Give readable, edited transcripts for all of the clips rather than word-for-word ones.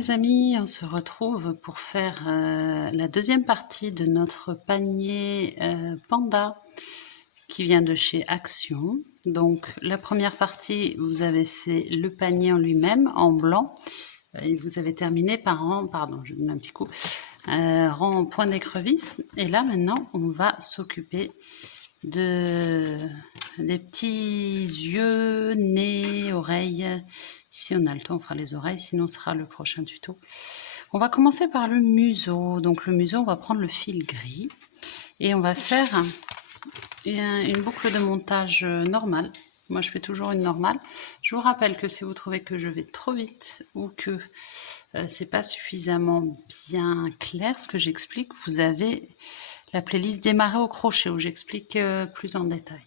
les amis, on se retrouve pour faire la deuxième partie de notre panier Panda qui vient de chez Action. Donc la première partie, vous avez fait le panier en lui-même en blanc et vous avez terminé par rang, pardon, je donne un petit coup, rang en point d'écrevisse. Et là maintenant, on va s'occuper de des petits yeux, nez, oreilles. Si on a le temps, on fera les oreilles, sinon ce sera le prochain tuto. On va commencer par le museau. Donc le museau, on va prendre le fil gris et on va faire une boucle de montage normale. Moi, je fais toujours une normale. Je vous rappelle que si vous trouvez que je vais trop vite ou que c'est pas suffisamment bien clair ce que j'explique, vous avez la playlist démarrer au crochet où j'explique plus en détail.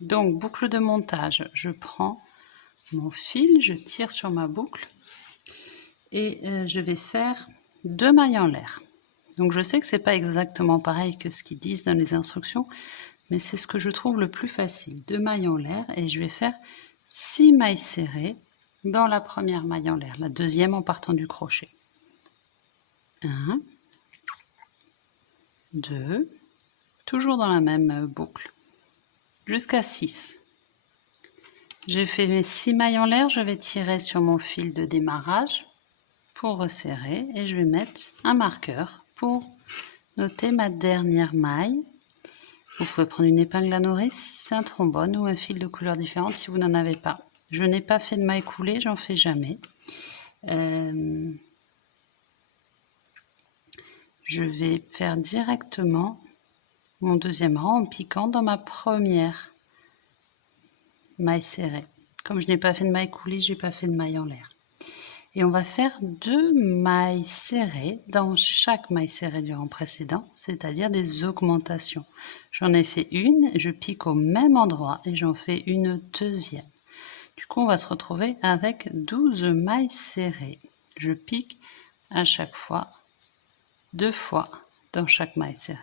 Donc, boucle de montage, je prends mon fil, je tire sur ma boucle et je vais faire 2 mailles en l'air. Donc, je sais que c'est pas exactement pareil que ce qu'ils disent dans les instructions, mais c'est ce que je trouve le plus facile. 2 mailles en l'air et je vais faire 6 mailles serrées dans la première maille en l'air, la deuxième en partant du crochet. 1, 2, toujours dans la même boucle, jusqu'à 6. J'ai fait mes 6 mailles en l'air, je vais tirer sur mon fil de démarrage pour resserrer et je vais mettre un marqueur pour noter ma dernière maille. Vous pouvez prendre une épingle à nourrice, un trombone ou un fil de couleur différente si vous n'en avez pas. Je n'ai pas fait de maille coulée, j'en fais jamais. Je vais faire directement mon deuxième rang en piquant dans ma première maille serrée. Comme je n'ai pas fait de maille coulée, je n'ai pas fait de maille en l'air. Et on va faire 2 mailles serrées dans chaque maille serrée du rang précédent, c'est-à-dire des augmentations. J'en ai fait une, je pique au même endroit et j'en fais une deuxième. Du coup, on va se retrouver avec 12 mailles serrées. Je pique à chaque fois 2 fois dans chaque maille serrée.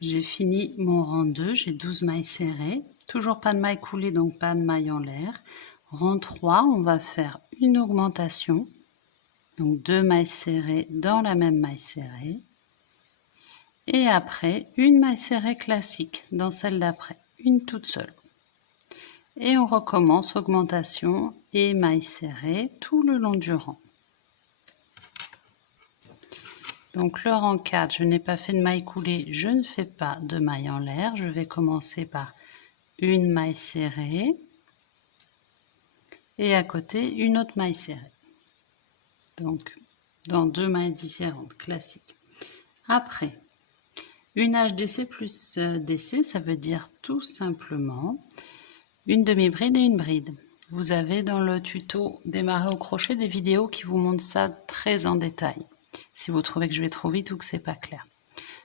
J'ai fini mon rang 2, j'ai 12 mailles serrées. Toujours pas de maille coulée, donc pas de maille en l'air. Rang 3, on va faire une augmentation. Donc 2 mailles serrées dans la même maille serrée. Et après, une maille serrée classique dans celle d'après, une toute seule. Et on recommence augmentation et maille serrée tout le long du rang. Donc le rang 4, je n'ai pas fait de maille coulée, je ne fais pas de maille en l'air. Je vais commencer par une maille serrée et à côté une autre maille serrée. Donc dans 2 mailles différentes, classiques. Après, une HDC plus DC, ça veut dire tout simplement une demi-bride et une bride. Vous avez dans le tuto démarrer au crochet des vidéos qui vous montrent ça très en détail. Si vous trouvez que je vais trop vite ou que c'est pas clair.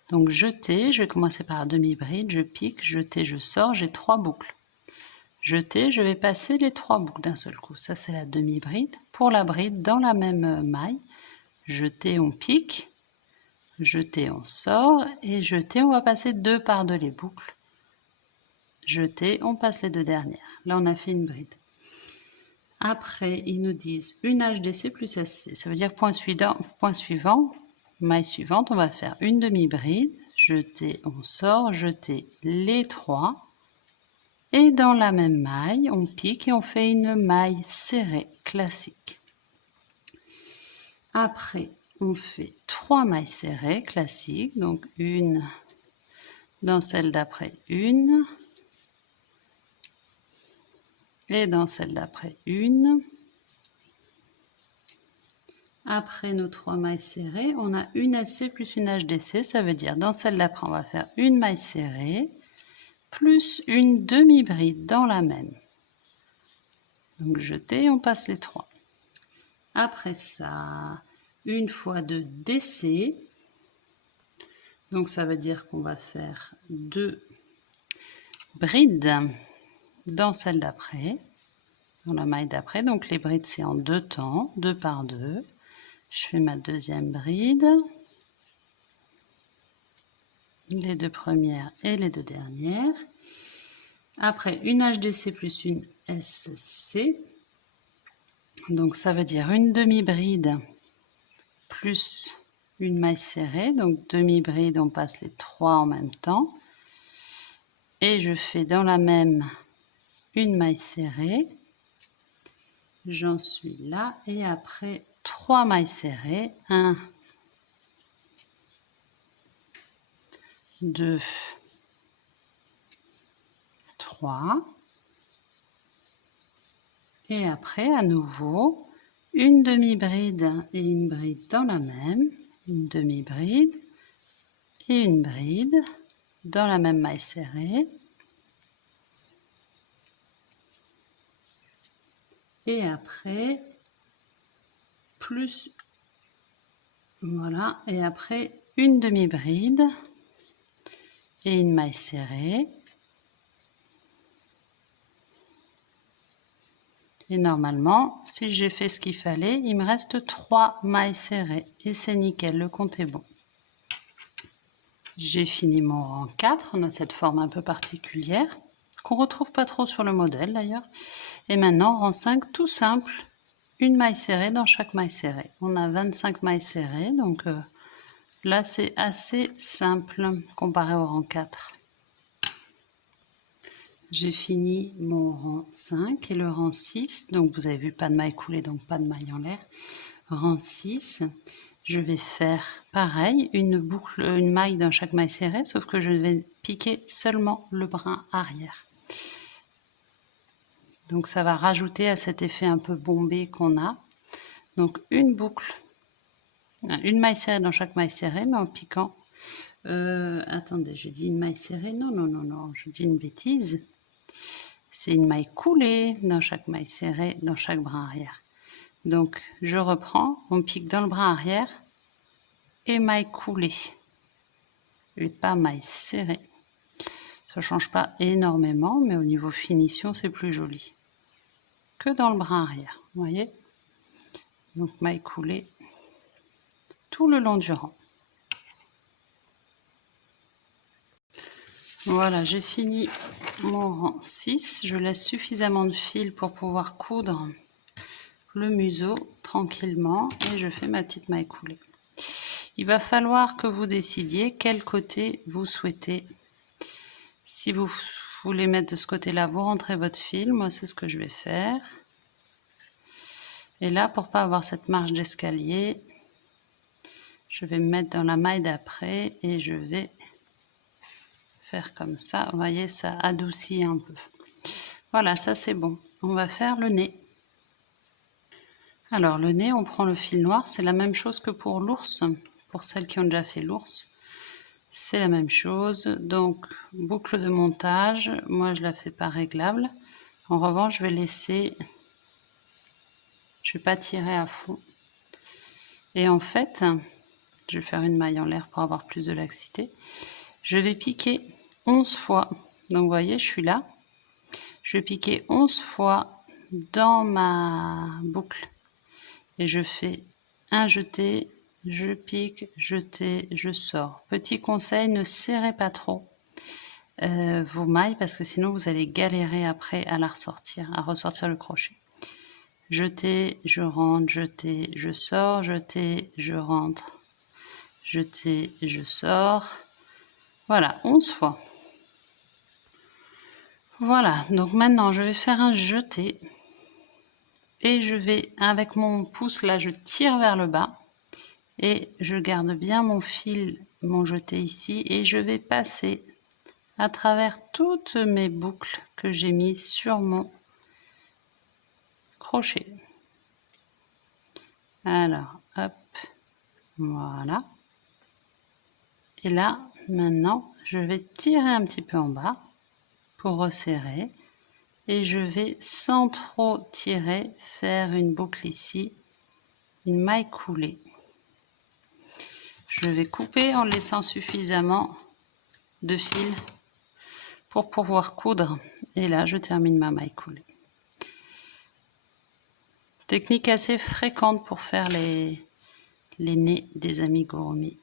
Donc jeter, je vais commencer par la demi-bride, je pique, jeter, je sors, j'ai 3 boucles. Jeter, je vais passer les 3 boucles d'un seul coup. Ça c'est la demi-bride. Pour la bride, dans la même maille, jeter, on pique, jeter, on sort et jeter, on va passer 2 par-2 les boucles. Jeter, on passe les 2 dernières. Là on a fait une bride. Après, ils nous disent une HDC plus SC. Ça veut dire point suivant, maille suivante, on va faire une demi-bride, jeter, on sort, jeter les 3. Et dans la même maille, on pique et on fait une maille serrée classique. Après, on fait 3 mailles serrées classiques, donc une dans celle d'après, une. Et dans celle d'après, une. Après nos 3 mailles serrées, on a une SC plus une HDC. Ça veut dire dans celle d'après, on va faire une maille serrée plus une demi-bride dans la même. Donc jeter, on passe les 3. Après ça, une fois de DC. Donc ça veut dire qu'on va faire 2 brides dans celle d'après, dans la maille d'après. Donc les brides, c'est en 2 temps, 2 par 2. Je fais ma deuxième bride, les 2 premières et les 2 dernières. Après, une HDC plus une SC. Donc ça veut dire une demi-bride plus une maille serrée. Donc demi-bride, on passe les 3 en même temps. Et je fais dans la même une maille serrée. J'en suis là. Et après 3 mailles serrées. 1, 2, 3. Et après, à nouveau, une demi-bride et une bride dans la même. Une demi-bride et une bride dans la même maille serrée. Et après, plus, voilà, et après une demi-bride et une maille serrée. Et normalement, si j'ai fait ce qu'il fallait, il me reste 3 mailles serrées. Et c'est nickel, le compte est bon. J'ai fini mon rang 4, on a cette forme un peu particulière, qu'on retrouve pas trop sur le modèle d'ailleurs. Et maintenant, rang 5, tout simple, une maille serrée dans chaque maille serrée. On a 25 mailles serrées, donc là c'est assez simple comparé au rang 4. J'ai fini mon rang 5 et le rang 6, donc vous avez vu pas de maille coulée, donc pas de maille en l'air. Rang 6, je vais faire pareil, une boucle, une maille dans chaque maille serrée, sauf que je vais piquer seulement le brin arrière. Donc ça va rajouter à cet effet un peu bombé qu'on a. Donc une boucle, une maille serrée dans chaque maille serrée, mais en piquant. Attendez, je dis une maille serrée, non, je dis une bêtise. C'est une maille coulée dans chaque maille serrée, dans chaque brin arrière. Donc je reprends, on pique dans le brin arrière et maille coulée. Et pas maille serrée. Ça ne change pas énormément, mais au niveau finition, c'est plus joli que dans le brin arrière. Vous voyez? Donc maille coulée tout le long du rang. Voilà, j'ai fini mon rang 6. Je laisse suffisamment de fil pour pouvoir coudre le museau tranquillement et je fais ma petite maille coulée. Il va falloir que vous décidiez quel côté vous souhaitez. Si vous voulez mettre de ce côté-là, vous rentrez votre fil. Moi, c'est ce que je vais faire. Et là, pour pas avoir cette marche d'escalier, je vais me mettre dans la maille d'après et je vais faire comme ça. Vous voyez, ça adoucit un peu. Voilà, ça c'est bon. On va faire le nez. Alors, le nez, on prend le fil noir. C'est la même chose que pour l'ours. Pour celles qui ont déjà fait l'ours, c'est la même chose. Donc, boucle de montage. Moi, je la fais pas réglable. En revanche, je vais laisser... Je vais pas tirer à fond. Et en fait, je vais faire une maille en l'air pour avoir plus de laxité. Je vais piquer 11 fois. Donc, vous voyez, je suis là. Je vais piquer 11 fois dans ma boucle. Et je fais un jeté, je pique, jeté, je sors. Petit conseil, ne serrez pas trop vos mailles parce que sinon vous allez galérer après à la ressortir, à ressortir le crochet. Jeter, je rentre, jeter, je sors, jeter, je rentre, jeter, je sors. Voilà, 11 fois. Voilà, donc maintenant je vais faire un jeté. Et je vais, avec mon pouce là, je tire vers le bas. Et je garde bien mon fil, mon jeté ici. Et je vais passer à travers toutes mes boucles que j'ai mises sur mon crochet. Alors, hop, voilà. Et là, maintenant, je vais tirer un petit peu en bas pour resserrer. Et je vais, sans trop tirer, faire une boucle ici, une maille coulée. Je vais couper en laissant suffisamment de fil pour pouvoir coudre. Et là, je termine ma maille coulée. Technique assez fréquente pour faire les nez des amigurumi.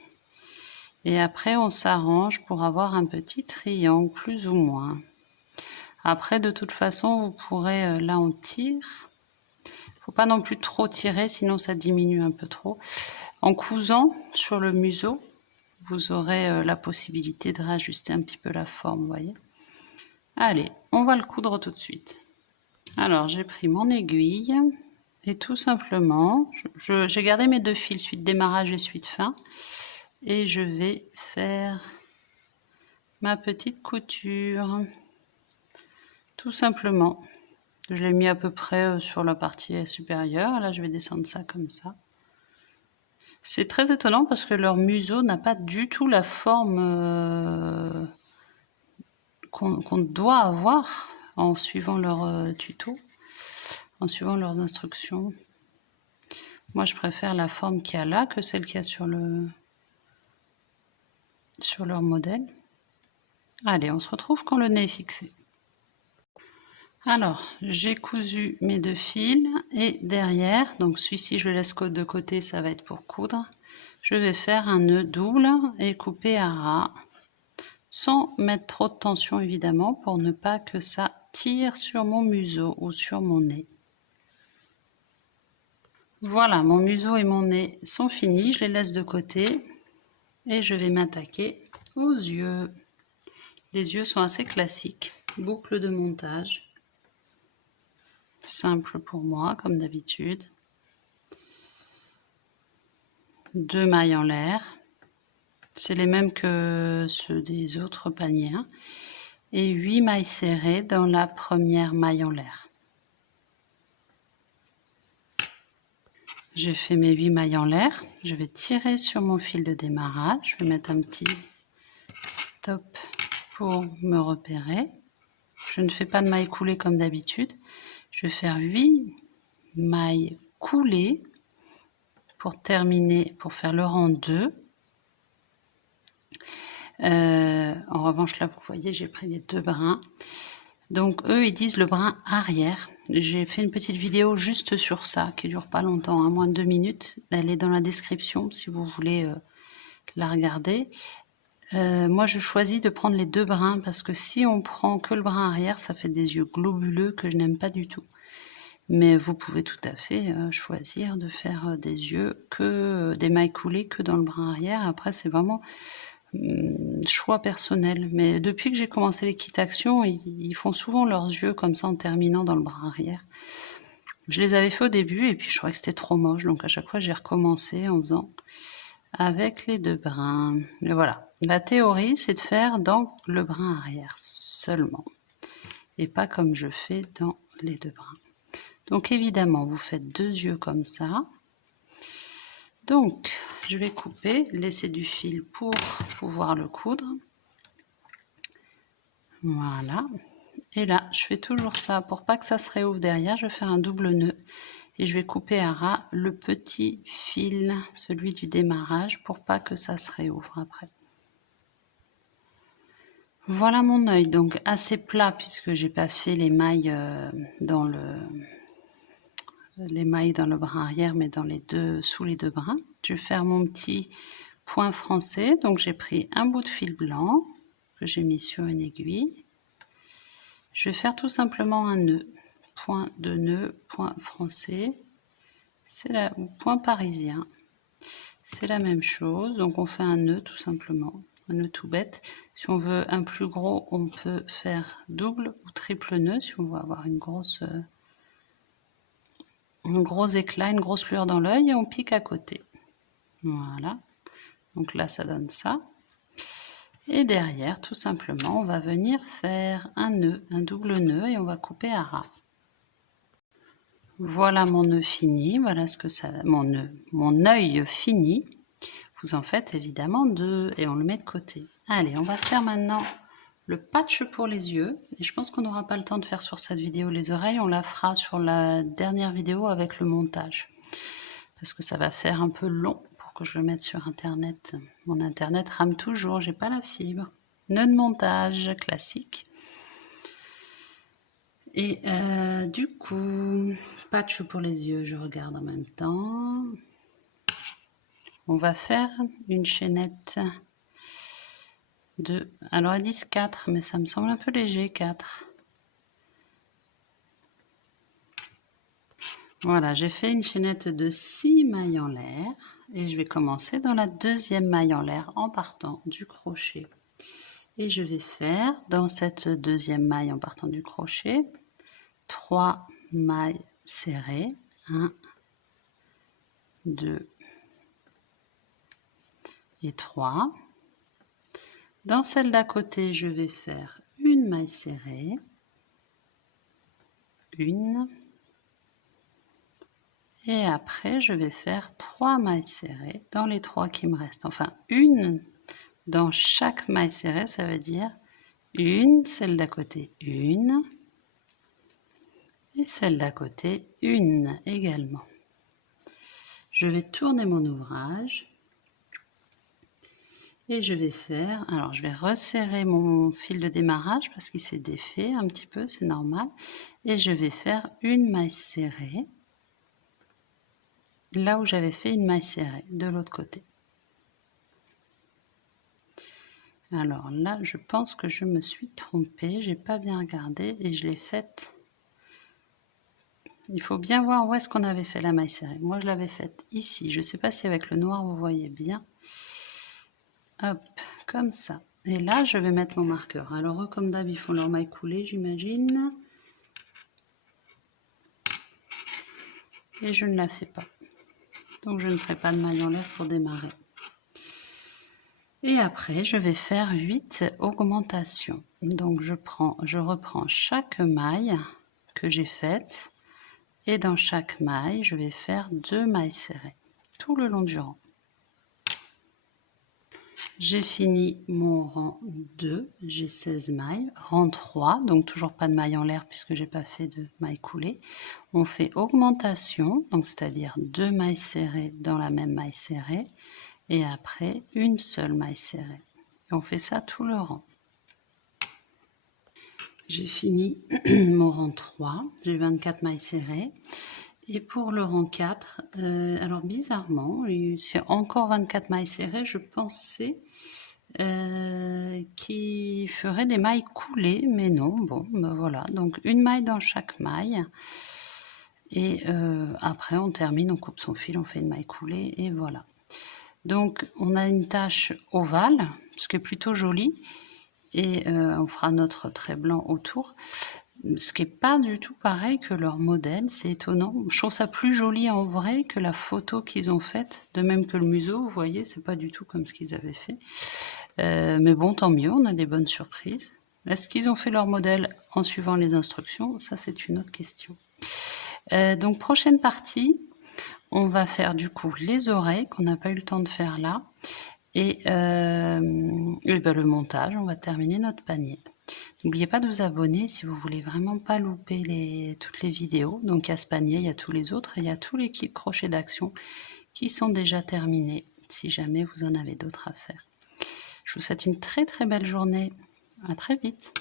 Et après, on s'arrange pour avoir un petit triangle, plus ou moins. Après, de toute façon, vous pourrez, là on tire, Faut pas non plus trop tirer, sinon ça diminue un peu trop. En cousant sur le museau, vous aurez la possibilité de réajuster un petit peu la forme, vous voyez. Allez, on va le coudre tout de suite. Alors, j'ai pris mon aiguille et tout simplement, j'ai gardé mes deux fils, celui de démarrage et celui de fin. Et je vais faire ma petite couture, tout simplement. Je l'ai mis à peu près sur la partie supérieure. Là, je vais descendre ça comme ça. C'est très étonnant parce que leur museau n'a pas du tout la forme qu'on doit avoir en suivant leur tuto, en suivant leurs instructions. Moi, je préfère la forme qu'il y a là que celle qu'il y a sur leur modèle. Allez, on se retrouve quand le nez est fixé. Alors, j'ai cousu mes deux fils et derrière, donc celui-ci je le laisse de côté, ça va être pour coudre. Je vais faire un nœud double et couper à ras, sans mettre trop de tension évidemment, pour ne pas que ça tire sur mon museau ou sur mon nez. Voilà, mon museau et mon nez sont finis, je les laisse de côté et je vais m'attaquer aux yeux. Les yeux sont assez classiques, boucle de montage. Simple pour moi, comme d'habitude. 2 mailles en l'air. C'est les mêmes que ceux des autres paniers. Et 8 mailles serrées dans la première maille en l'air. J'ai fait mes 8 mailles en l'air. Je vais tirer sur mon fil de démarrage. Je vais mettre un petit stop pour me repérer. Je ne fais pas de mailles coulées comme d'habitude. Je vais faire 8 mailles coulées pour terminer, pour faire le rang 2. En revanche, là, vous voyez, j'ai pris les 2 brins. Donc, eux, ils disent le brin arrière. J'ai fait une petite vidéo juste sur ça, qui dure pas longtemps, moins de 2 minutes. Elle est dans la description, si vous voulez la regarder. Moi, je choisis de prendre les 2 brins, parce que si on prend que le brin arrière, ça fait des yeux globuleux que je n'aime pas du tout. Mais vous pouvez tout à fait choisir de faire des yeux que des mailles coulées que dans le brin arrière. Après, c'est vraiment choix personnel. Mais depuis que j'ai commencé l'équitation, ils font souvent leurs yeux comme ça en terminant dans le brin arrière. Je les avais fait au début et puis je trouvais que c'était trop moche. Donc à chaque fois, j'ai recommencé en faisant avec les 2 brins. Et voilà. La théorie, c'est de faire dans le brin arrière seulement. Et pas comme je fais dans les 2 brins. Donc évidemment, vous faites 2 yeux comme ça. Donc, je vais couper, laisser du fil pour pouvoir le coudre. Voilà. Et là, je fais toujours ça. Pour pas que ça se réouvre derrière, je fais un double nœud. Et je vais couper à ras le petit fil, celui du démarrage, pour pas que ça se réouvre après. Voilà mon œil, donc assez plat puisque j'ai pas fait les mailles dans le brin arrière, mais dans sous les 2 brins. Je vais faire mon petit point français. Donc j'ai pris un bout de fil blanc que j'ai mis sur une aiguille. Je vais faire tout simplement un nœud. Point de nœud, point français. Ou point parisien. C'est la même chose. Donc on fait un nœud tout simplement. Un nœud tout bête. Si on veut un plus gros, on peut faire double ou triple nœud si on veut avoir un gros éclat, une grosse lueur dans l'œil, et on pique à côté. Voilà. Donc là, ça donne ça. Et derrière, tout simplement, on va venir faire un nœud, un double nœud, et on va couper à ras. Voilà mon nœud fini. Voilà ce que ça, mon œil fini. Vous en faites évidemment 2 et on le met de côté. Allez, on va faire maintenant le patch pour les yeux. Et je pense qu'on n'aura pas le temps de faire sur cette vidéo les oreilles. On la fera sur la dernière vidéo avec le montage. Parce que ça va faire un peu long pour que je le mette sur Internet. Mon Internet rame toujours, j'ai pas la fibre. Nœud de montage classique. Et du coup, patch pour les yeux, je regarde en même temps. On va faire une chaînette de... Alors, ils disent 4, mais ça me semble un peu léger, 4. Voilà, j'ai fait une chaînette de 6 mailles en l'air et je vais commencer dans la deuxième maille en l'air en partant du crochet. Et je vais faire dans cette deuxième maille en partant du crochet 3 mailles serrées, 1, 2 et 3. Dans celle d'à côté, je vais faire une maille serrée, une, et après je vais faire 3 mailles serrées dans les 3 qui me restent, enfin une dans chaque maille serrée, ça veut dire une, celle d'à côté une, et celle d'à côté une également. Je vais tourner mon ouvrage et je vais faire, alors je vais resserrer mon fil de démarrage parce qu'il s'est défait un petit peu, c'est normal, et je vais faire une maille serrée là où j'avais fait une maille serrée de l'autre côté. Alors là, je pense que je me suis trompée, j'ai pas bien regardé et je l'ai faite. Il faut bien voir où est-ce qu'on avait fait la maille serrée. Moi, je l'avais faite ici. Je ne sais pas si avec le noir, vous voyez bien. Hop, comme ça. Et là, je vais mettre mon marqueur. Alors, eux, comme d'hab, ils font leur maille coulée, j'imagine. Et je ne la fais pas. Donc, je ne ferai pas de maille en l'air pour démarrer. Et après, je vais faire 8 augmentations. Donc, je reprends chaque maille que j'ai faite. Et dans chaque maille, je vais faire 2 mailles serrées tout le long du rang. J'ai fini mon rang 2, j'ai 16 mailles, rang 3, donc toujours pas de maille en l'air puisque j'ai pas fait de maille coulée. On fait augmentation, donc c'est-à-dire 2 mailles serrées dans la même maille serrée, et après une seule maille serrée. Et on fait ça tout le rang. J'ai fini mon rang 3, j'ai 24 mailles serrées. Et pour le rang 4, alors bizarrement, c'est encore 24 mailles serrées, je pensais qui ferait des mailles coulées, mais non, bon, ben voilà, donc une maille dans chaque maille, et après on termine, on coupe son fil, on fait une maille coulée, et voilà. Donc on a une tache ovale, ce qui est plutôt joli, et on fera notre trait blanc autour. Ce qui n'est pas du tout pareil que leur modèle, c'est étonnant. Je trouve ça plus joli en vrai que la photo qu'ils ont faite, de même que le museau, vous voyez, c'est pas du tout comme ce qu'ils avaient fait. Mais bon, tant mieux, on a des bonnes surprises. Est-ce qu'ils ont fait leur modèle en suivant les instructions? Ça, c'est une autre question. Donc, prochaine partie, on va faire du coup les oreilles, qu'on n'a pas eu le temps de faire là. Et ben, le montage, on va terminer notre panier. N'oubliez pas de vous abonner si vous voulez vraiment pas louper toutes les vidéos. Donc, il y a ce panier, il y a tous les autres, et il y a tous les kits crochets d'action qui sont déjà terminés, si jamais vous en avez d'autres à faire. Je vous souhaite une très très belle journée. À très vite.